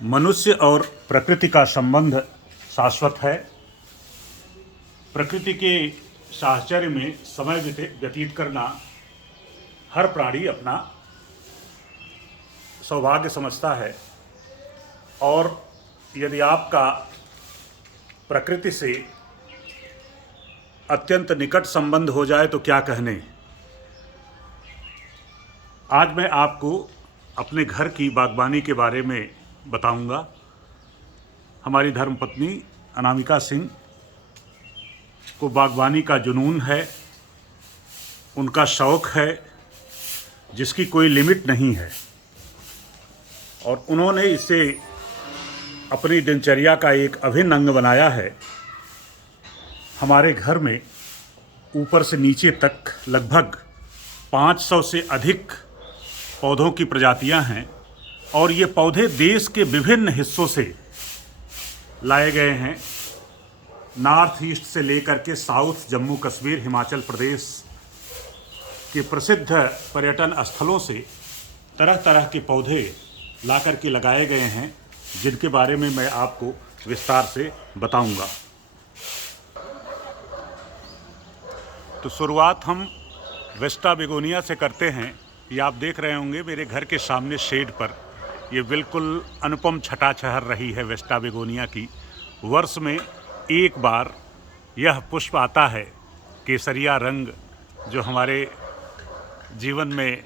मनुष्य और प्रकृति का संबंध शाश्वत है। प्रकृति के साहचर्य में समय व्यतीत करना हर प्राणी अपना सौभाग्य समझता है। और यदि आपका प्रकृति से अत्यंत निकट संबंध हो जाए तो क्या कहने। आज मैं आपको अपने घर की बागवानी के बारे में बताऊंगा। हमारी धर्मपत्नी अनामिका सिंह को बागवानी का जुनून है, उनका शौक़ है जिसकी कोई लिमिट नहीं है, और उन्होंने इसे अपनी दिनचर्या का एक अभिन्न अंग बनाया है। हमारे घर में ऊपर से नीचे तक लगभग 500 से अधिक पौधों की प्रजातियां हैं, और ये पौधे देश के विभिन्न हिस्सों से लाए गए हैं। नॉर्थ ईस्ट से लेकर के साउथ, जम्मू कश्मीर, हिमाचल प्रदेश के प्रसिद्ध पर्यटन स्थलों से तरह तरह के पौधे ला कर के लगाए गए हैं, जिनके बारे में मैं आपको विस्तार से बताऊंगा। तो शुरुआत हम वेस्टा बेगोनिया से करते हैं। ये आप देख रहे होंगे मेरे घर के सामने शेड पर, ये बिल्कुल अनुपम छटा छहर रही है वेस्टा बेगोनिया की। वर्ष में एक बार यह पुष्प आता है, केसरिया रंग, जो हमारे जीवन में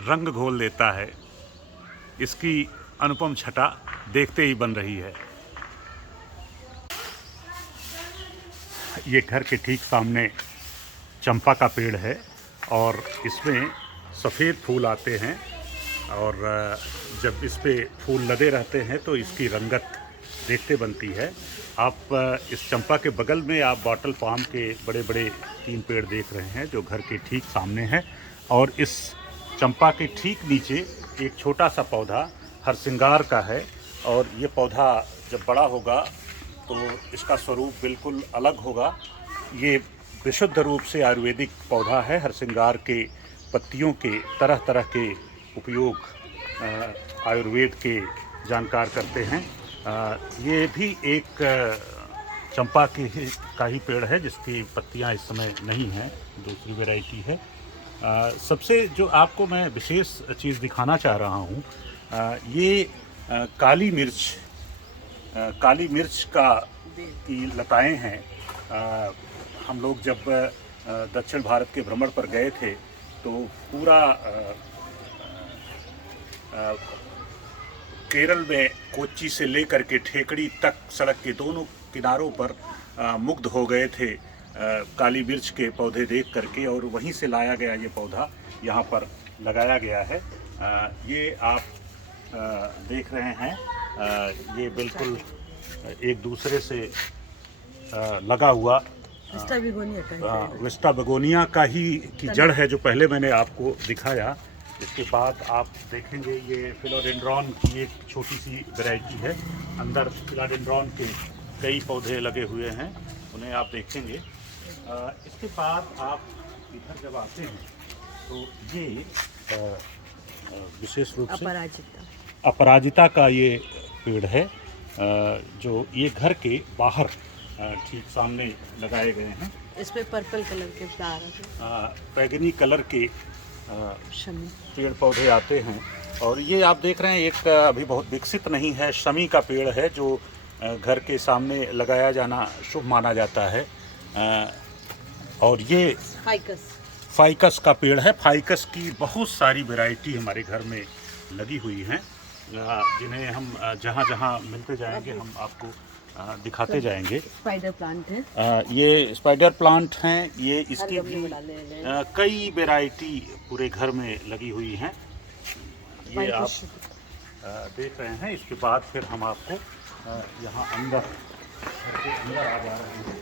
रंग घोल देता है। इसकी अनुपम छटा देखते ही बन रही है। ये घर के ठीक सामने चंपा का पेड़ है, और इसमें सफ़ेद फूल आते हैं, और जब इस पे फूल लदे रहते हैं तो इसकी रंगत देखते बनती है। आप इस चंपा के बगल में आप बॉटल पाम के बड़े बड़े 3 पेड़ देख रहे हैं, जो घर के ठीक सामने हैं। और इस चंपा के ठीक नीचे एक छोटा सा पौधा हरसिंगार का है, और ये पौधा जब बड़ा होगा तो इसका स्वरूप बिल्कुल अलग होगा। ये विशुद्ध रूप से आयुर्वेदिक पौधा है। हरसिंगार के पत्तियों के तरह तरह के उपयोग आयुर्वेद के जानकार करते हैं। ये भी एक चंपा का ही पेड़ है, जिसकी पत्तियां इस समय नहीं हैं, दूसरी वैरायटी है। सबसे जो आपको मैं विशेष चीज़ दिखाना चाह रहा हूँ, ये काली मिर्च की लताएं हैं। हम लोग जब दक्षिण भारत के भ्रमण पर गए थे तो पूरा केरल में कोच्चि से लेकर के ठेकड़ी तक सड़क के दोनों किनारों पर मुग्ध हो गए थे काली मिर्च के पौधे देख करके, और वहीं से लाया गया ये पौधा यहाँ पर लगाया गया है। ये आप देख रहे हैं, ये बिल्कुल एक दूसरे से लगा हुआ वेस्टा बेगोनिया का ही की जड़ है, जो पहले मैंने आपको दिखाया। इसके बाद आप देखेंगे ये फिलोडेंड्रॉन की एक छोटी सी वैरायटी है। अंदर फिलोडेंड्रॉन के कई पौधे लगे हुए हैं, उन्हें आप देखेंगे। इसके बाद आप इधर जब आते हैं तो ये विशेष रूप से अपराजिता का ये पेड़ है, जो ये घर के बाहर ठीक सामने लगाए गए हैं। इस पे पर्पल कलर के फ्लावर हैं, बैगनी कलर के पेड़ पौधे आते हैं। और ये आप देख रहे हैं एक अभी बहुत विकसित नहीं है, शमी का पेड़ है, जो घर के सामने लगाया जाना शुभ माना जाता है। और ये फाइकस का पेड़ है। फाइकस की बहुत सारी वैरायटी हमारे घर में लगी हुई हैं, जिन्हें हम जहाँ जहाँ मिलते जाएंगे हम आपको दिखाते जाएंगे। स्पाइडर प्लांट है, ये स्पाइडर प्लांट हैं। ये इसकी भी कई वैरायटी पूरे घर में लगी हुई हैं। ये आप देख रहे हैं। इसके बाद फिर हम आपको यहाँ अंदर आ जा रहे हैं।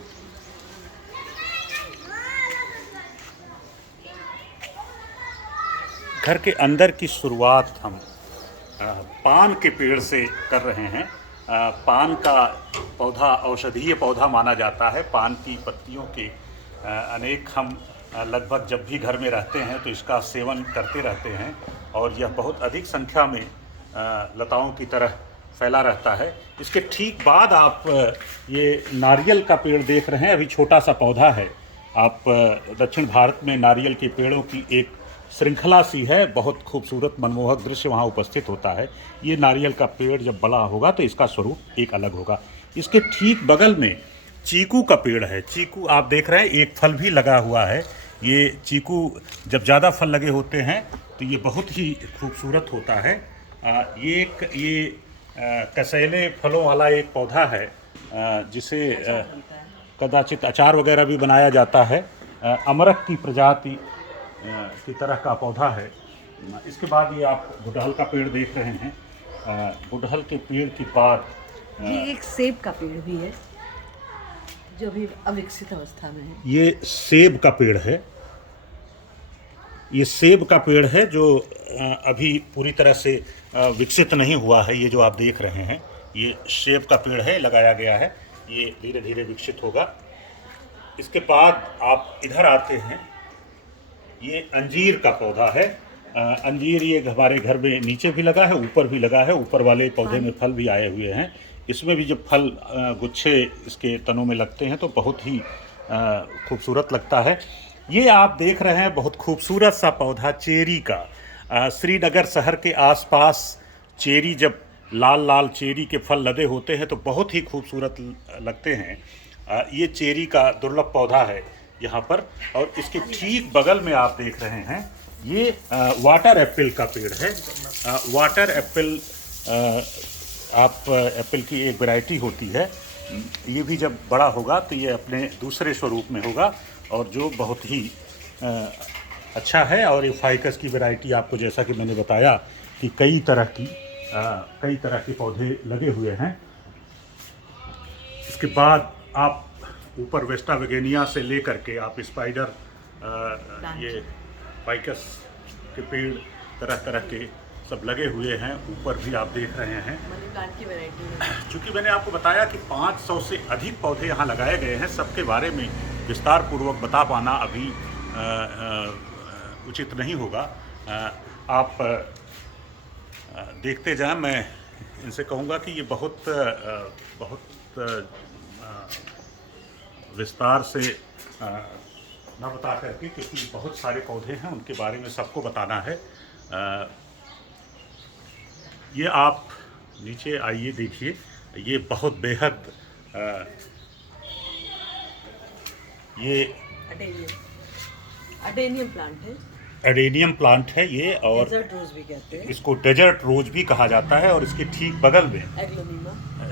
घर के अंदर की शुरुआत हम पान के पेड़ से कर रहे हैं। पान का पौधा औषधीय पौधा माना जाता है। पान की पत्तियों के अनेक हम लगभग जब भी घर में रहते हैं तो इसका सेवन करते रहते हैं, और यह बहुत अधिक संख्या में लताओं की तरह फैला रहता है। इसके ठीक बाद आप ये नारियल का पेड़ देख रहे हैं, अभी छोटा सा पौधा है। आप दक्षिण भारत में नारियल के पेड़ों की एक श्रृंखला सी है, बहुत खूबसूरत मनमोहक दृश्य वहाँ उपस्थित होता है। ये नारियल का पेड़ जब बड़ा होगा तो इसका स्वरूप एक अलग होगा। इसके ठीक बगल में चीकू का पेड़ है। चीकू आप देख रहे हैं, एक फल भी लगा हुआ है। ये चीकू जब ज़्यादा फल लगे होते हैं तो ये बहुत ही खूबसूरत होता है। ये कसैले फलों वाला एक पौधा है, जिसे कदाचित अचार वगैरह भी बनाया जाता है। अमरख की प्रजाति की तरह का पौधा है। इसके बाद ये आप गुड़हल का पेड़ देख रहे हैं। गुड़हल के पेड़ के बाद ये एक सेब का पेड़ भी है जो भी अविकसित अवस्था में है। ये सेब का पेड़ है। ये सेब का पेड़ है जो अभी पूरी तरह से विकसित नहीं हुआ है। ये जो आप देख रहे हैं ये सेब का पेड़ है, लगाया गया है। ये धीरे धीरे विकसित होगा। इसके बाद आप इधर आते हैं, ये अंजीर का पौधा है। अंजीर ये हमारे घर में नीचे भी लगा है, ऊपर भी लगा है। ऊपर वाले पौधे में फल भी आए हुए हैं। इसमें भी जब फल गुच्छे इसके तनों में लगते हैं तो बहुत ही खूबसूरत लगता है। ये आप देख रहे हैं बहुत खूबसूरत सा पौधा चेरी का। श्रीनगर शहर के आसपास चेरी, जब लाल लाल चेरी के फल लदे होते हैं तो बहुत ही खूबसूरत लगते हैं। ये चेरी का दुर्लभ पौधा है यहाँ पर। और इसके ठीक बगल में आप देख रहे हैं ये वाटर एप्पल का पेड़ है। वाटर एप्पल आप एप्पल की एक वैरायटी होती है। ये भी जब बड़ा होगा तो ये अपने दूसरे स्वरूप में होगा और जो बहुत ही अच्छा है। और ये फाइकस की वैरायटी, आपको जैसा कि मैंने बताया कि कई तरह के पौधे लगे हुए हैं। इसके बाद आप ऊपर वेस्टा वेगेनिया से लेकर के आप स्पाइडर, ये फाइकस के पेड़ तरह तरह के सब लगे हुए हैं। ऊपर भी आप देख रहे हैं मनी प्लांट की वैरायटी है। चूँकि मैंने आपको बताया कि 500 से अधिक पौधे यहाँ लगाए गए हैं, सबके बारे में विस्तार पूर्वक बता पाना अभी उचित नहीं होगा। आप देखते जाएं। मैं इनसे कहूँगा कि ये बहुत विस्तार से ना बता करके, क्योंकि बहुत सारे पौधे हैं उनके बारे में सबको बताना है। ये आप नीचे आइए, देखिए ये बहुत बेहद ये अडेनियम प्लांट है। एडेनियम प्लांट है ये, और डेजर्ट रोज भी कहते हैं। इसको डेजर्ट रोज भी कहा जाता है। और इसके ठीक बगल में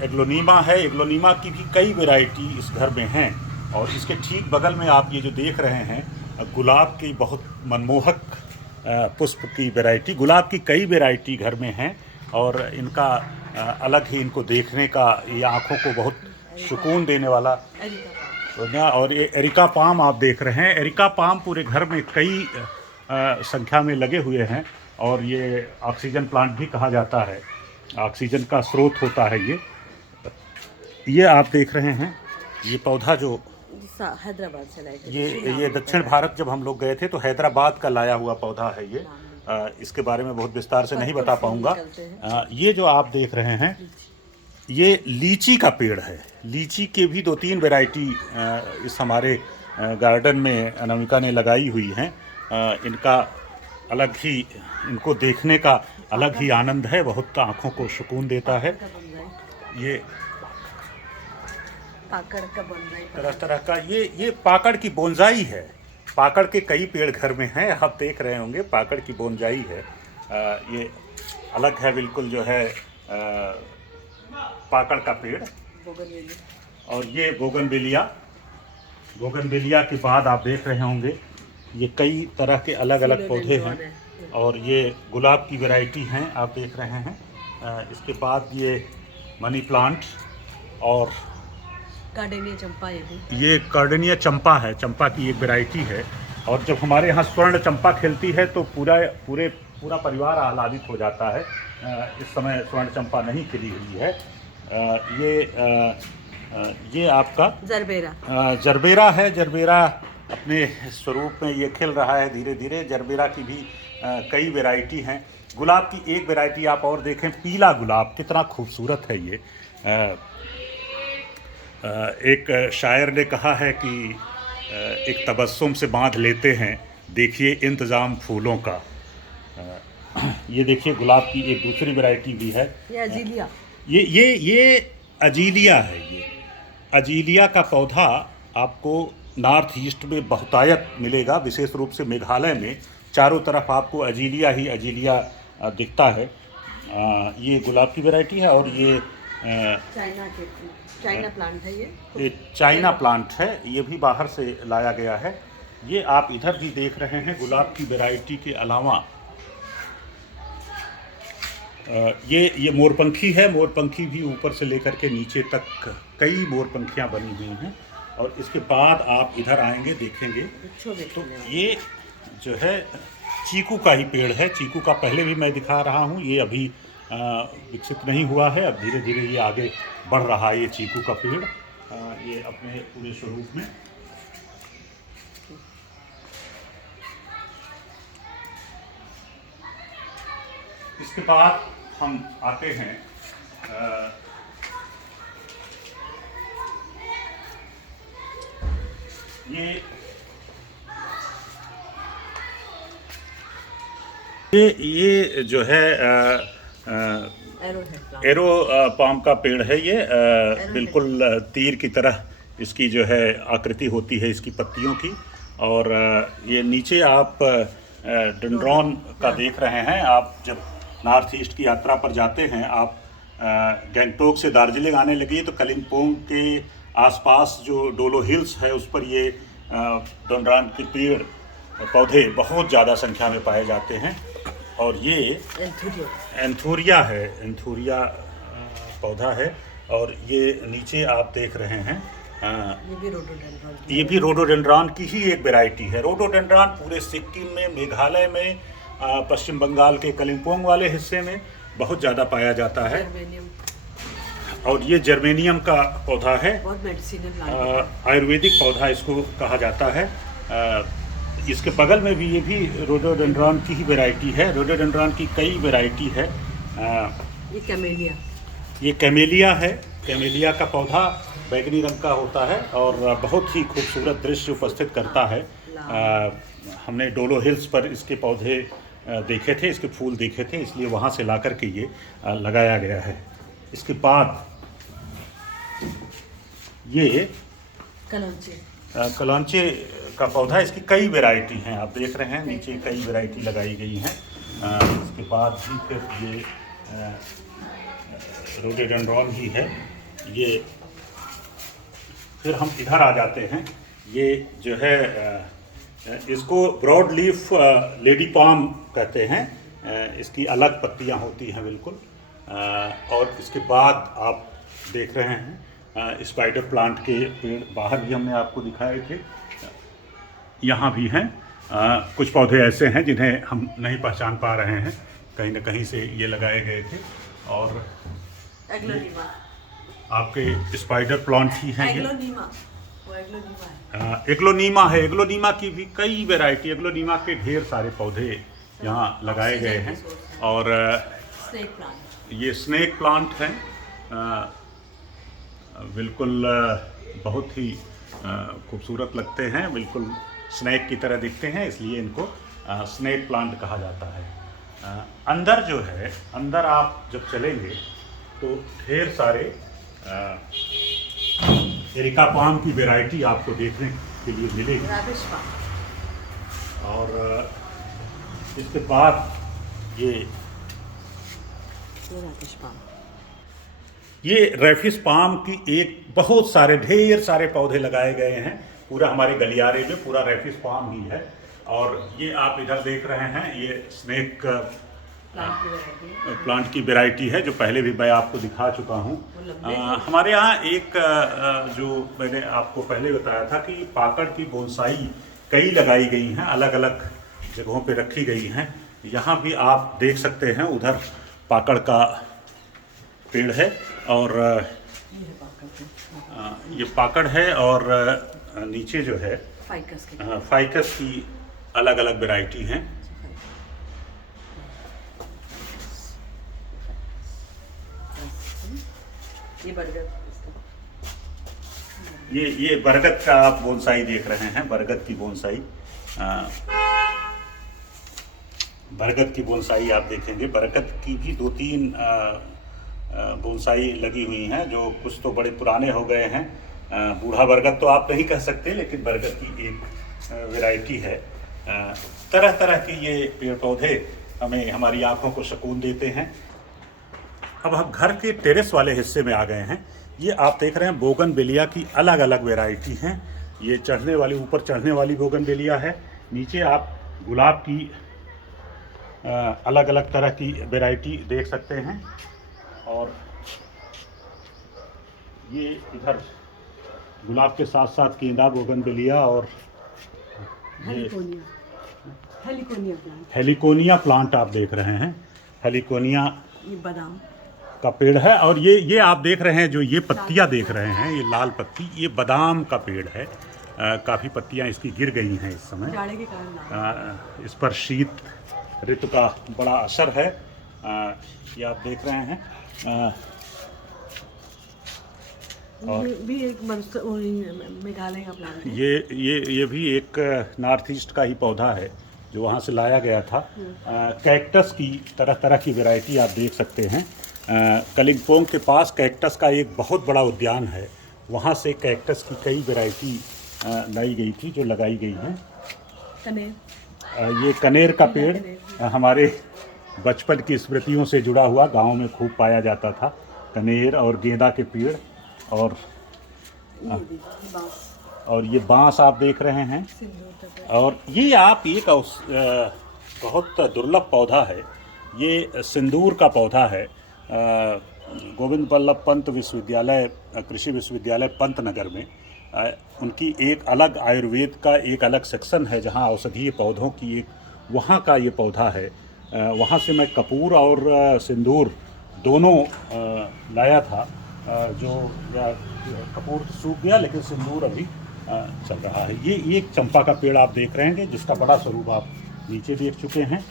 एग्लोनीमा है। एग्लोनीमा की भी कई वैरायटी इस घर में हैं। और इसके ठीक बगल में आप ये जो देख रहे हैं गुलाब की बहुत मनमोहक पुष्प की वैरायटी। गुलाब की कई वैरायटी घर में हैं और इनका अलग ही, इनको देखने का, ये आँखों को बहुत सुकून देने वाला। और ये एरिका पाम आप देख रहे हैं। एरिका पाम पूरे घर में कई संख्या में लगे हुए हैं और ये ऑक्सीजन प्लांट भी कहा जाता है। ऑक्सीजन का स्रोत होता है ये आप देख रहे हैं ये पौधा जो हैदराबाद से लाया, ये दक्षिण भारत जब हम लोग गए थे तो हैदराबाद का लाया हुआ पौधा है ये। इसके बारे में बहुत विस्तार से नहीं बता पाऊँगा। ये जो आप देख रहे हैं ये लीची का पेड़ है। लीची के भी 2-3 वैरायटी इस हमारे गार्डन में अनामिका ने लगाई हुई हैं। इनका अलग ही, इनको देखने का अलग ही आनंद है, बहुत आँखों को सुकून देता है। ये पाकड़ का बोनसाई, तरह तरह का ये पाकड़ की बोनसाई है। पाकड़ के कई पेड़ घर में हैं, आप देख रहे होंगे। पाकड़ की बोनसाई है। ये अलग है बिल्कुल, जो है पाकड़ का पेड़। और ये बोगनविलिया के बाद आप देख रहे होंगे ये कई तरह के अलग अलग पौधे हैं। और ये गुलाब की वैरायटी हैं, आप देख रहे हैं। इसके बाद ये मनी प्लांट और कार्डेनिया चंपा, ये कार्डेनिया चंपा है, चंपा की एक वैरायटी है। और जब हमारे यहाँ स्वर्ण चंपा खिलती है तो पूरा परिवार आह्लादित हो जाता है। इस समय स्वर्ण चंपा नहीं खिली हुई है। ये आपका जरबेरा है। जरबेरा अपने स्वरूप में ये खिल रहा है धीरे धीरे। जरबेरा की भी कई वैरायटी हैं। गुलाब की एक वैरायटी आप और देखें, पीला गुलाब कितना खूबसूरत है ये। एक शायर ने कहा है कि एक तबस्सुम से बांध लेते हैं, देखिए इंतज़ाम फूलों का। ये देखिए गुलाब की एक दूसरी वैरायटी भी है, ये अजीलिया। ये अजीलिया है। ये अजीलिया का पौधा आपको नॉर्थ ईस्ट में बहुतायत मिलेगा, विशेष रूप से मेघालय में चारों तरफ आपको अजीलिया ही अजीलिया दिखता है। ये गुलाब की वैरायटी है और ये चाइना प्लांट है। ये चाइना प्लांट है, ये भी बाहर से लाया गया है। ये आप इधर भी देख रहे हैं गुलाब की वैरायटी के अलावा ये मोरपंखी है। मोरपंखी भी ऊपर से लेकर के नीचे तक कई मोरपंखियां बनी हुई हैं। और इसके बाद आप इधर आएंगे, देखेंगे तो ये जो है चीकू का ही पेड़ है। चीकू का पहले भी मैं दिखा रहा हूँ, ये अभी विकसित नहीं हुआ है, अब धीरे धीरे ये आगे बढ़ रहा है। ये चीकू का पेड़ ये अपने पूरे स्वरूप में इसके बाद हम आते हैं ये जो है एरो पाम का पेड़ है। ये बिल्कुल तीर की तरह इसकी जो है आकृति होती है इसकी पत्तियों की। और ये नीचे आप डेंड्रॉन का देख रहे हैं। आप जब नॉर्थ ईस्ट की यात्रा पर जाते हैं, आप गैंगटोक से दार्जिलिंग आने लगी तो कलिम्पोंग के आसपास जो डोलो हिल्स है उस पर ये डेंड्रॉन के पेड़ पौधे बहुत ज़्यादा संख्या में पाए जाते हैं। और ये एंथूरिया है, एंथूरिया पौधा है। और ये नीचे आप देख रहे हैं ये भी रोडोडेंड्रॉन की ही एक वैरायटी है। रोडोडेंड्रॉन पूरे सिक्किम में, मेघालय में, पश्चिम बंगाल के कलिम्पोंग वाले हिस्से में बहुत ज़्यादा पाया जाता है। और ये जर्मेनियम का पौधा है, आयुर्वेदिक पौधा इसको कहा जाता है। इसके बगल में भी ये भी रोडोडेंड्रॉन की ही वैरायटी है। रोडोडेंड्रॉन की कई वैरायटी है। ये कैमेलिया है। कैमेलिया का पौधा बैगनी रंग का होता है और बहुत ही खूबसूरत दृश्य उपस्थित करता है। हमने डोलो हिल्स पर इसके पौधे देखे थे, इसके फूल देखे थे, इसलिए वहाँ से ला कर के ये लगाया गया है। इसके बाद ये कलांचे का पौधा, इसकी कई वैरायटी हैं, आप देख रहे हैं नीचे कई वैरायटी लगाई गई हैं। इसके बाद भी फिर ये रोडोडेंड्रॉन ही है। ये फिर हम इधर आ जाते हैं। ये जो है इसको ब्रॉड लीफ लेडी पाम कहते हैं। इसकी अलग पत्तियां होती हैं बिल्कुल। और इसके बाद आप देख रहे हैं स्पाइडर प्लांट के पेड़, बाहर भी हमने आपको दिखाए थे, यहाँ भी हैं। कुछ पौधे ऐसे हैं जिन्हें हम नहीं पहचान पा रहे हैं, कहीं ना कहीं से ये लगाए गए थे। और आपके स्पाइडर प्लांट ही हैं ये। एग्लोनीमा है। एग्लोनीमा की भी कई वैरायटी, एग्लोनीमा के ढेर सारे पौधे यहाँ लगाए गए हैं। और ये स्नेक प्लांट हैं, बिल्कुल बहुत ही खूबसूरत लगते हैं, बिल्कुल स्नेक की तरह दिखते हैं, इसलिए इनको स्नेक प्लांट कहा जाता है। अंदर जो है, अंदर आप जब चलेंगे तो ढेर सारे एरिका पाम की वैरायटी आपको देखने के लिए मिलेगी। और इसके बाद ये रैफिस पाम की एक बहुत सारे ढेर सारे पौधे लगाए गए हैं। पूरा हमारे गलियारे में पूरा रैफिस पाम ही है। और ये आप इधर देख रहे हैं, ये स्नेक प्लांट की वैरायटी है जो पहले भी मैं आपको दिखा चुका हूँ। हमारे यहाँ एक जो मैंने आपको पहले बताया था कि पाकड़ की बोनसाई कई लगाई गई हैं, अलग अलग जगहों पे रखी गई हैं। यहाँ भी आप देख सकते हैं, उधर पाकड़ का पेड़ है और ये पाकड़ है। और नीचे जो है फाइकस की अलग अलग वैरायटी हैं। ये बरगद ये बरगद का आप बोनसाई देख रहे हैं, बरगद की बोनसाई। बरगद की बोनसाई आप देखेंगे, बरगद की भी 2-3 बोनसाई लगी हुई हैं जो कुछ तो बड़े पुराने हो गए हैं। बूढ़ा बरगद तो आप नहीं कह सकते, लेकिन बरगद की एक वैरायटी है। तरह तरह के ये पेड़ पौधे हमें हमारी आंखों को सुकून देते हैं। अब हम घर के टेरेस वाले हिस्से में आ गए हैं। ये आप देख रहे हैं बोगनवेलिया की अलग अलग वैरायटी हैं। ये चढ़ने वाली, ऊपर चढ़ने वाली बोगनवेलिया है। नीचे आप गुलाब की अलग अलग तरह की वैरायटी देख सकते हैं। और ये इधर गुलाब के साथ साथ गेंदा, बोगनवेलिया और हेलिकोनिया प्लांट आप देख रहे हैं। हेलिकोनिया ये बादाम का पेड़ है। और ये आप देख रहे हैं, जो ये पत्तियां देख रहे हैं, ये लाल पत्ती, ये बादाम का पेड़ है। काफ़ी पत्तियां इसकी गिर गई हैं इस समय, जाड़े के कारण। इस पर शीत ऋतु का बड़ा असर है। ये आप देख रहे हैं। और ये भी एक मेघालय का प्लांट है। ये भी एक नॉर्थ ईस्ट का ही पौधा है जो वहाँ से लाया गया था। कैक्टस की तरह तरह की वैरायटी आप देख सकते हैं। कलिम्पोंग के पास कैक्टस का एक बहुत बड़ा उद्यान है, वहाँ से कैक्टस की कई वैरायटी लाई गई थी जो लगाई गई हैं। कनेर, ये कनेर का पेड़ हमारे बचपन की स्मृतियों से जुड़ा हुआ, गांव में खूब पाया जाता था। कनेर और गेंदा के पेड़ और ये बांस आप देख रहे हैं। और ये आप एक बहुत दुर्लभ पौधा है, ये सिंदूर का पौधा है। गोविंद बल्लभ पंत विश्वविद्यालय, कृषि विश्वविद्यालय पंतनगर में उनकी एक अलग आयुर्वेद का एक अलग सेक्शन है जहां औषधीय पौधों की एक, वहां का ये पौधा है। वहां से मैं कपूर और सिंदूर दोनों लाया था। जो कपूर सूख गया लेकिन सिंदूर अभी चल रहा है। ये एक चंपा का पेड़ आप देख रहे हैं जिसका बड़ा स्वरूप आप नीचे देख चुके हैं।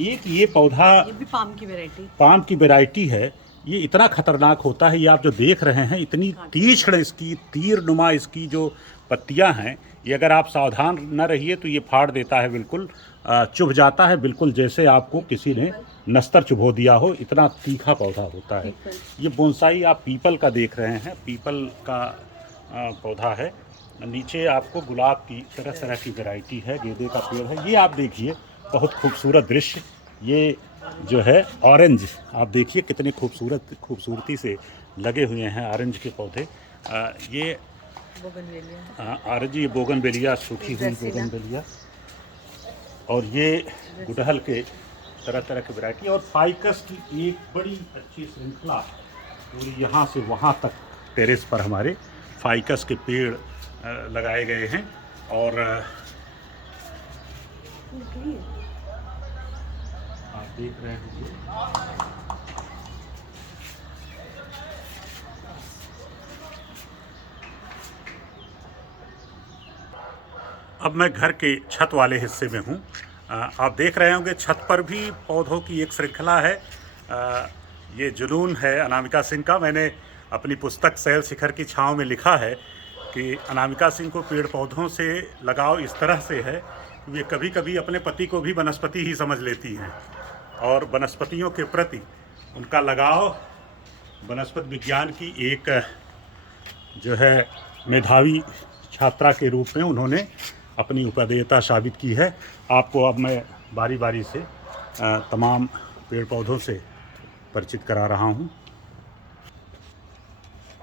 एक ये पौधा, ये भी पाम की वैरायटी है। ये इतना खतरनाक होता है, ये आप जो देख रहे हैं, इतनी तीक्ष्ण इसकी, तीर नुमा इसकी जो पत्तियां हैं, ये अगर आप सावधान न रहिए तो ये फाड़ देता है, बिल्कुल चुभ जाता है, बिल्कुल जैसे आपको किसी ने नस्तर चुभो दिया हो, इतना तीखा पौधा होता है। ये बोनसाई आप पीपल का देख रहे हैं, पीपल का पौधा है। नीचे आपको गुलाब की तरह तरह की वैरायटी है, गेंदे का पेड़ है। ये आप देखिए बहुत खूबसूरत दृश्य, ये जो है ऑरेंज, आप देखिए कितने खूबसूरती से लगे हुए हैं ऑरेंज के पौधे। ये ऑरेंज, ये बोगनवेलिया, सूखी हुई बोगनवेलिया। और ये गुड़हल के तरह तरह की वैरायटी। और फाइकस की एक बड़ी अच्छी श्रृंखला पूरी यहाँ से वहाँ तक टेरेस पर हमारे फाइकस के पेड़ लगाए गए हैं। और आप देख रहे हैं अब मैं घर के छत वाले हिस्से में हूँ। आप देख रहे होंगे छत पर भी पौधों की एक श्रृंखला है। ये जुनून है अनामिका सिंह का। मैंने अपनी पुस्तक सैल शिखर की छाँव में लिखा है कि अनामिका सिंह को पेड़ पौधों से लगाव इस तरह से है कि वे कभी कभी अपने पति को भी वनस्पति ही समझ लेती हैं और वनस्पतियों के प्रति उनका लगाव वनस्पति विज्ञान की एक जो है मेधावी छात्रा के रूप में उन्होंने अपनी उपादेयता साबित की है। आपको अब मैं बारी बारी से तमाम पेड़ पौधों से परिचित करा रहा हूँ।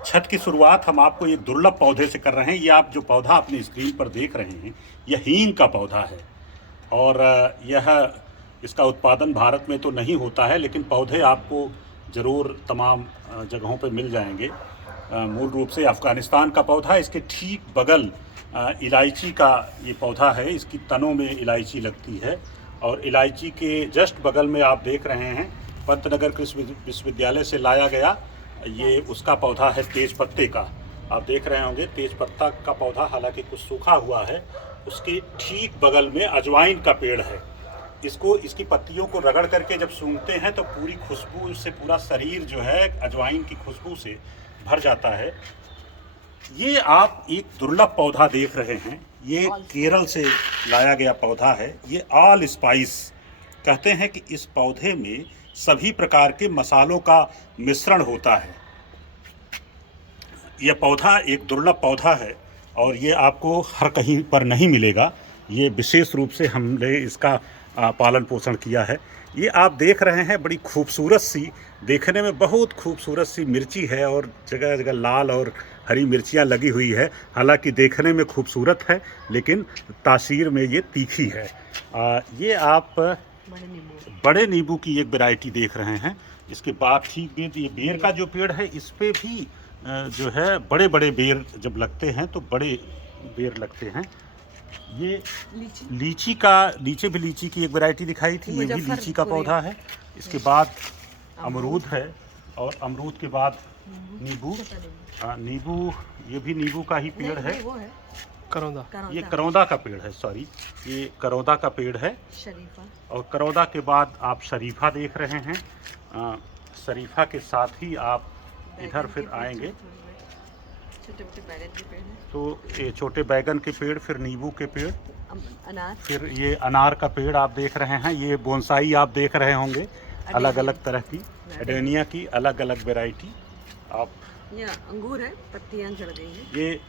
छत की शुरुआत हम आपको एक दुर्लभ पौधे से कर रहे हैं। ये आप जो पौधा अपनी स्क्रीन पर देख रहे हैं, यह हींग का पौधा है। और यह इसका उत्पादन भारत में तो नहीं होता है, लेकिन पौधे आपको ज़रूर तमाम जगहों पर मिल जाएंगे। मूल रूप से अफ़गानिस्तान का पौधा। इसके ठीक बगल इलायची का ये पौधा है। इसकी तनों में इलायची लगती है। और इलायची के जस्ट बगल में आप देख रहे हैं पंतनगर कृषि विश्वविद्यालय से लाया गया ये उसका पौधा है तेज पत्ते का। आप देख रहे होंगे तेज पत्ता का पौधा, हालांकि कुछ सूखा हुआ है। उसके ठीक बगल में अजवाइन का पेड़ है। इसको इसकी पत्तियों को रगड़ करके जब सूंघते हैं तो पूरी खुशबू से पूरा शरीर जो है अजवाइन की खुशबू से भर जाता है। ये आप एक दुर्लभ पौधा देख रहे हैं, ये केरल से लाया गया पौधा है। ये ऑल स्पाइस कहते हैं कि इस पौधे में सभी प्रकार के मसालों का मिश्रण होता है। यह पौधा एक दुर्लभ पौधा है और ये आपको हर कहीं पर नहीं मिलेगा। ये विशेष रूप से हमने इसका पालन पोषण किया है। ये आप देख रहे हैं बड़ी खूबसूरत सी, देखने में बहुत खूबसूरत सी मिर्ची है और जगह जगह लाल और हरी मिर्चियाँ लगी हुई है। हालांकि देखने में खूबसूरत है लेकिन तासीर में ये तीखी है। ये आप बड़े नींबू की एक वैरायटी देख रहे हैं। इसके बाद ठीक ये बेर का जो पेड़ है, इस पे भी जो है बड़े बड़े बेर जब लगते हैं तो बड़े बेर लगते हैं। ये लीची का, नीचे भी लीची की एक वैरायटी दिखाई थी, ये भी लीची का पौधा है। इसके बाद अमरूद है और अमरूद के बाद नींबू। नींबू, ये भी नींबू का ही पेड़ है। करौंदा, ये करौंदा का पेड़ है, सॉरी, ये करौंदा का पेड़ है। शरीफा, और करौंदा के बाद आप शरीफा देख रहे हैं। शरीफा के साथ ही आप इधर फिर आएंगे छोटे बैगन के पेड़ हैं। तो ये छोटे बैगन के पेड़, फिर नींबू के पेड़, अनार, फिर ये अनार का पेड़ आप देख रहे हैं। ये बोनसाई आप देख रहे होंगे, अलग अलग तरह की एडेनिया की अलग अलग वैरायटी। आप ये अंगूर है, पत्तियां झड़ गई हैं।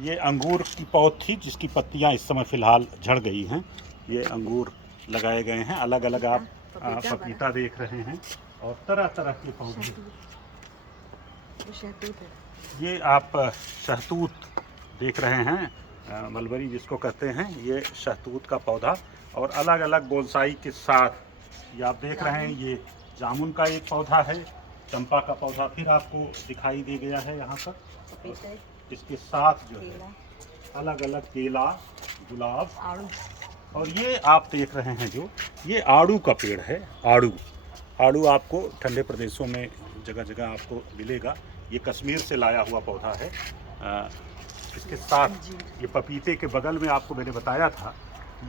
ये अंगूर की पौध थी जिसकी पत्तियां इस समय फ़िलहाल झड़ गई हैं। ये अंगूर लगाए गए हैं अलग अलग। आप पपीता देख रहे हैं और तरह तरह के पौधे। ये आप शहतूत देख रहे हैं, मलबरी जिसको कहते हैं, ये शहतूत का पौधा। और अलग अलग बोनसाई के साथ ये आप देख रहे हैं, ये जामुन का एक पौधा है। चंपा का पौधा फिर आपको दिखाई दे गया है यहाँ पर। इसके साथ जो है अलग अलग केला, गुलाब, और ये आप देख रहे हैं जो ये आड़ू का पेड़ है। आड़ू आपको ठंडे प्रदेशों में जगह जगह आपको मिलेगा। ये कश्मीर से लाया हुआ पौधा है। इसके साथ ये पपीते के बगल में आपको मैंने बताया था,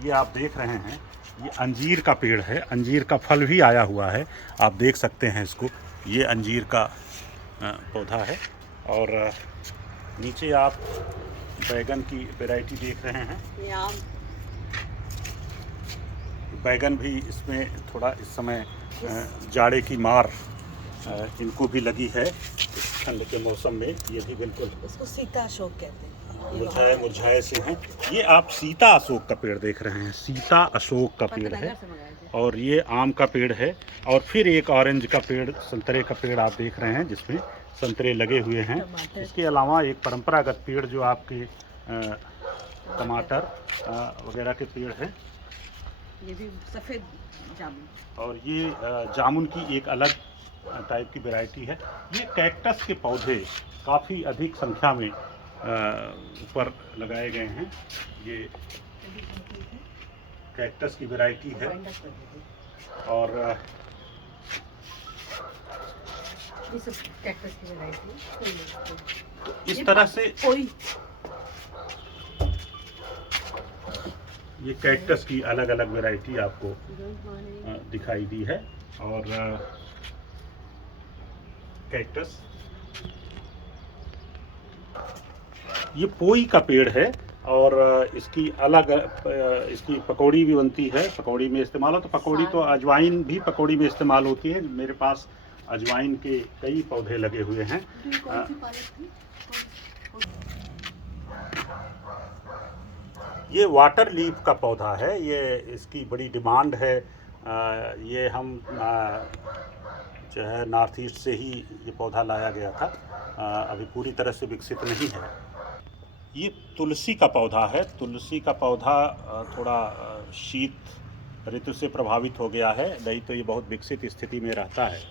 ये आप देख रहे हैं, ये अंजीर का पेड़ है। अंजीर का फल भी आया हुआ है, आप देख सकते हैं इसको। ये अंजीर का पौधा है। और नीचे आप बैगन की वैरायटी देख रहे हैं। बैगन भी इसमें थोड़ा इस समय जाड़े की मार इनको भी लगी है इस ठंड के मौसम में। ये भी बिल्कुल, इसको सीता अशोक कहते हैं, मुरझाए से हैं। ये आप सीता अशोक का पेड़ देख रहे हैं, सीता अशोक का पेड़ है। और ये आम का पेड़ है। और फिर एक ऑरेंज का पेड़, संतरे का पेड़ आप देख रहे हैं जिसमें संतरे लगे हुए हैं। इसके अलावा एक परंपरागत पेड़ जो आपके टमाटर वगैरह के पेड़ हैं। ये भी सफ़ेद जामुन, और ये जामुन की एक अलग टाइप की वैरायटी है। ये कैक्टस के पौधे काफ़ी अधिक संख्या में ऊपर लगाए गए हैं। ये कैक्टस की वैरायटी है। और ये सब कैक्टस की वैरायटी। इस तरह से ये कैक्टस की अलग अलग वैरायटी आपको दिखाई दी है। और कैक्टस, ये पोई का पेड़ है और इसकी अलग इसकी पकौड़ी भी बनती है, पकौड़ी में इस्तेमाल हो। तो पकौड़ी तो अजवाइन भी पकौड़ी में इस्तेमाल होती है। मेरे पास अजवाइन के कई पौधे लगे हुए हैं। ये वाटर लीफ का पौधा है, ये इसकी बड़ी डिमांड है। ये हम जो है नॉर्थ ईस्ट से ही ये पौधा लाया गया था, अभी पूरी तरह से विकसित नहीं है। ये तुलसी का पौधा है। तुलसी का पौधा थोड़ा शीत ऋतु से प्रभावित हो गया है, नहीं तो ये बहुत विकसित स्थिति में रहता है।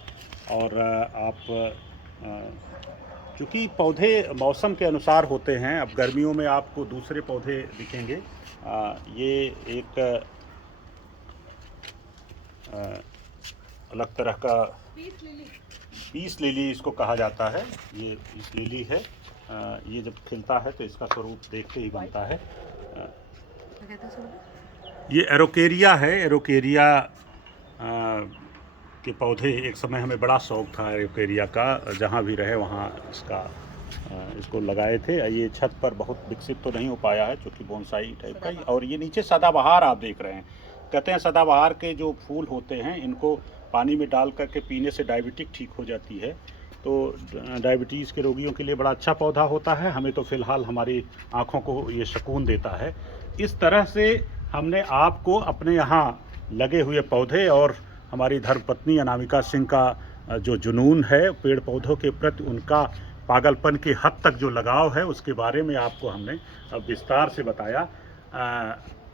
और आप चूँकि पौधे मौसम के अनुसार होते हैं, अब गर्मियों में आपको दूसरे पौधे दिखेंगे। ये एक अलग तरह का पीस लिली इसको कहा जाता है। ये पीस लिली है। ये जब खिलता है तो इसका स्वरूप देखते ही बनता है। ये एरोकेरिया है। एरोकेरिया के पौधे, एक समय हमें बड़ा शौक था एरोकेरिया का, जहाँ भी रहे वहाँ इसको लगाए थे। ये छत पर बहुत विकसित तो नहीं हो पाया है क्योंकि बोनसाई टाइप का। और ये नीचे सदाबहार आप देख रहे हैं। कहते हैं सदाबहार के जो फूल होते हैं इनको पानी में डाल करके पीने से डायबिटिक ठीक हो जाती है। तो डायबिटीज़ के रोगियों के लिए बड़ा अच्छा पौधा होता है। हमें तो फ़िलहाल हमारी आँखों को ये सुकून देता है। इस तरह से हमने आपको अपने यहाँ लगे हुए पौधे और हमारी धर्मपत्नी अनामिका सिंह का जो जुनून है पेड़ पौधों के प्रति, उनका पागलपन की हद तक जो लगाव है, उसके बारे में आपको हमने अब विस्तार से बताया।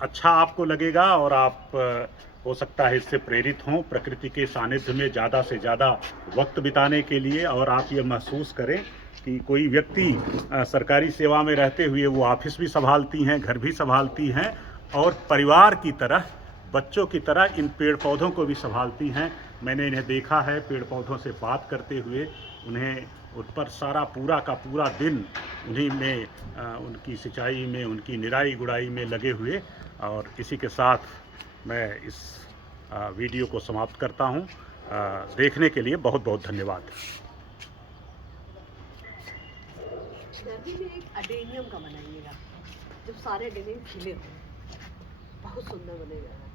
अच्छा आपको लगेगा और आप हो सकता है इससे प्रेरित हों प्रकृति के सानिध्य में ज़्यादा से ज़्यादा वक्त बिताने के लिए। और आप ये महसूस करें कि कोई व्यक्ति सरकारी सेवा में रहते हुए वो ऑफिस भी संभालती हैं, घर भी संभालती हैं और परिवार की तरह, बच्चों की तरह इन पेड़ पौधों को भी संभालती हैं। मैंने इन्हें देखा है पेड़ पौधों से बात करते हुए, उन्हें उन पर सारा पूरा का पूरा दिन उन्हीं में उनकी सिंचाई में, उनकी निराई गुड़ाई में लगे हुए। और इसी के साथ मैं इस वीडियो को समाप्त करता हूँ। देखने के लिए बहुत बहुत धन्यवाद। गर्मी में एक अडेनियम का बनाइएगा, जब सारे अडेनियम खिले हो, बहुत सुंदर बनेगा।